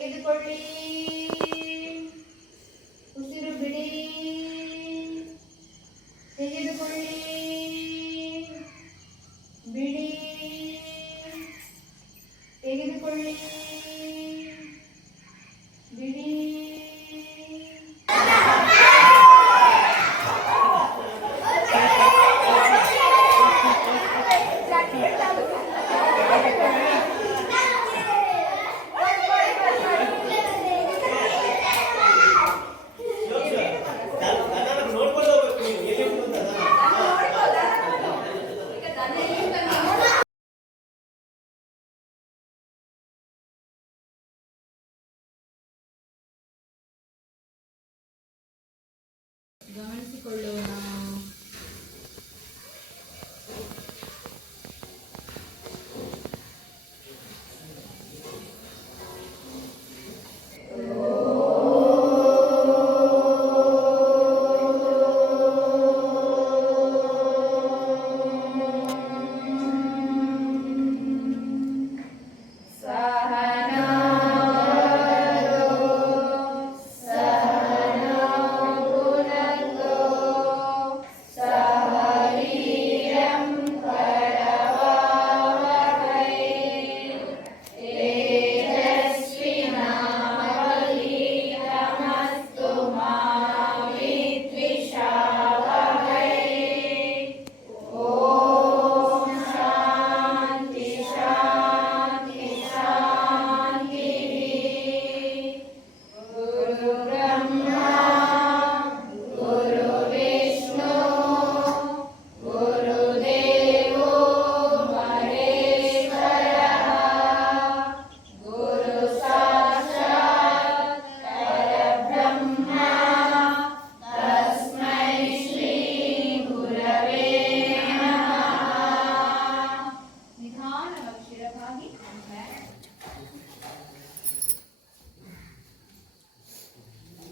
ತೆಗೆದುಕೊಳ್ಳಿ, ಉಸಿರು ಬಿಡಿ, ತೆಗೆದುಕೊಳ್ಳಿ, ಬಿಡಿ, ತೆಗೆದುಕೊಳ್ಳಿ, ಬಿಡಿ. ಗಮನಿಸಿಕೊಳ್ಳೋಣ.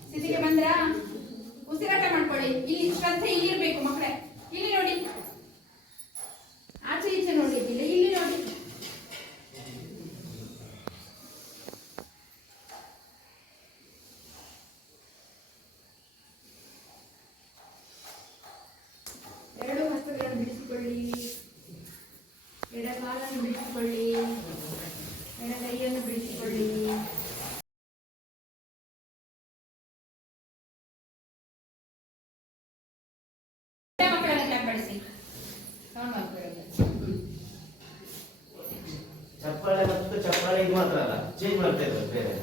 ಸ್ಥಿತಿಗೆ ಬಂದ್ರ ಉಸಿರಾಟ ಮಾಡ್ಕೊಳ್ಳಿ. ಇಲ್ಲಿ ಶ್ರದ್ಧೆ ಇಲ್ಲಿರ್ಬೇಕು ಮಕ್ಕಳೇ. ಇಲ್ಲಿ ನೋಡಿ, ಆಚೆ ಈಚೆ ನೋಡ್ಲಿಕ್ಕಿಲ್ಲ, ಇಲ್ಲಿ ನೋಡಿ. ಎರಡು ಹಸ್ತಗಳನ್ನು ಬಿಡಿಸಿಕೊಳ್ಳಿ, ಎಡಗಾಲನ್ನು ಬಿಡಿಸಿಕೊಳ್ಳಿ, ಎಡಗೈಯನ್ನು ಬಿಡಿಸಿಕೊಳ್ಳಿ. ಚಪ್ಪಾಳೆ ಮತ್ತು ಚಪ್ಪಾಳೆ ಇದು ಮಾತ್ರ ಅಲ್ಲ, ಚೇಂಜ್ ಮಾಡ್ತಾ ಇದ್ದಾರೆ ಬೇರೆ.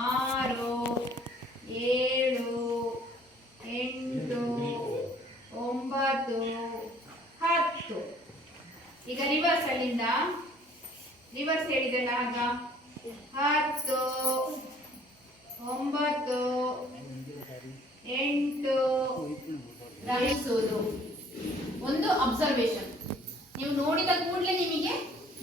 ಆರು, ಏಳು, ಎಂಟು, ಒಂಬತ್ತು, ಹತ್ತು. ಈಗ ರಿವರ್ಸ್ ಅಲ್ಲಿಂದ ರಿವರ್ಸ್ ಹೇಳಿದ್ರಲ್ಲ ಆಗ 10, 9, 8 ಗ್ರಹಿಸುವುದು. ಒಂದು ಅಬ್ಸರ್ವೇಷನ್. ನೀವು ನೋಡಿದ ಕೂಡಲೇ ನಿಮಗೆ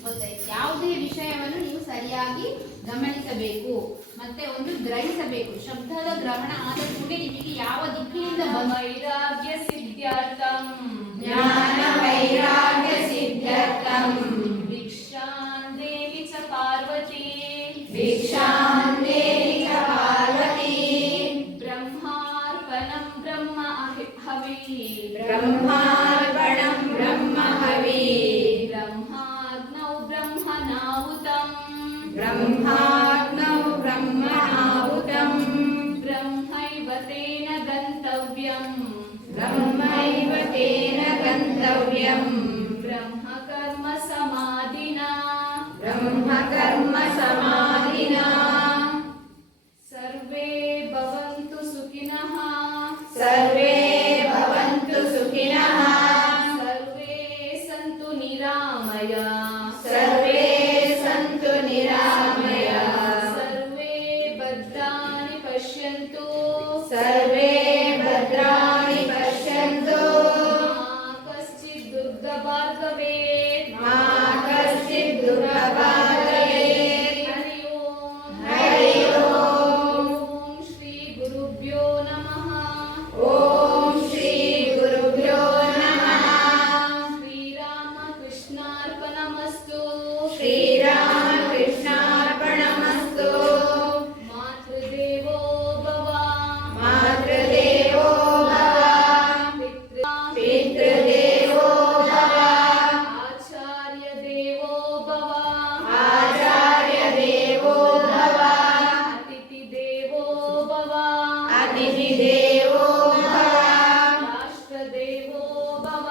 ಗೊತ್ತಾಯ್ತು. ಯಾವುದೇ ವಿಷಯವನ್ನು ನೀವು ಸರಿಯಾಗಿ ಗಮನಿಸಬೇಕು, ಮತ್ತೆ ಒಂದು ಗ್ರಹಿಸಬೇಕು. ಶಬ್ದದ ಗ್ರಹಣ ಆದ ಕೂಡಲೇ ನಿಮಗೆ ಯಾವ ದಿಕ್ಕಿನಿಂದ ವೈರಾಗ್ಯ ಸಿದ್ಧಾರ್ಥಂ, ಜ್ಞಾನ ವೈರಾಗ್ಯ ಸಿದ್ಧಾರ್ಥಂ. ಭಿಕ್ಷಾಂ ದೇವಿ ಚ ಪಾರ್ವತಿ, ಭಿಕ್ಷಾಂ ದೇವಿ ಚ ಪಾರ್ವತಿ. ಬ್ರಹ್ಮಾರ್ಪಣಂ ಬ್ರಹ್ಮ ಹವಿ, ಬ್ರಹ್ಮಾರ್ಪಣಂ ಬ್ರಹ್ಮ ಹವಿ. ಬ್ರಹ್ಮಾಗ್ನೌ ಬ್ರಹ್ಮನಾಹುತಂ, ಬ್ರಹ್ಮಾಗ್ನೌ ಬ್ರಹ್ಮನಾಹುತಂ. ಬ್ರಹ್ಮೈವ ತೇನ ಗಂತವ್ಯಂ, ಬ್ರಹ್ಮೈವ ತೇನ ಗಂತವ್ಯಂ. ಬ್ರಹ್ಮ ಕರ್ಮ ಸಮಾಧಿನಾ, ಬ್ರಹ್ಮ ಕರ್ಮ ಸಮಾಧಿನಾ. ಸರ್ವೇ ಭವಂತು ಸುಖಿನಃ, ಸರ್ವೇ ಭವಂತು ಸುಖಿನಃ. ಸರ್ವೇ ಸಂತು ನಿರಾಮಯ, ಸರ್ವೇ ಸಂತು ನಿರಾಮಯ. ಸರ್ವೇ ಭದ್ರಾಣಿ ಪಶ್ಯಂತು, ಸರ್ವೇ ಭದ್ರಾಣಿ ಪಶ್ಯಂತು. नमः। ಓಂ ಶ್ರೀ ಗುರುಭ್ಯೋ ನಮಃ. श्रीरामकृष्णार्पणमस्तु। ಶ್ರೀರಾಮಕೃಷ್ಣಾರ್ಪಣಮಸ್ತು. मातृदेवो भव। ಮಾತೃದೇವೋ ಭವ. ಪಿತೃದೇವೋ ಭವ. आचार्य देवो भव। ಆಚಾರ್ಯ ದೇವೋ ಭವ. अतिथि देवो भव। ಅತಿಥಿ ದೇವೋ ಭವ. राष्ट्र देवो भव।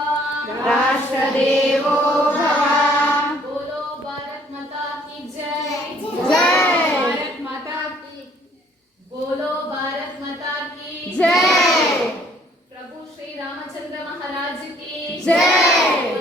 ರಾಷ್ಟ್ರ ದೇವೋ ಭವ. बोलो भारत माता की जय। जय। भारत माता की बोलो भारत माता की जय। प्रभु श्री रामचंद्र महाराज की जय।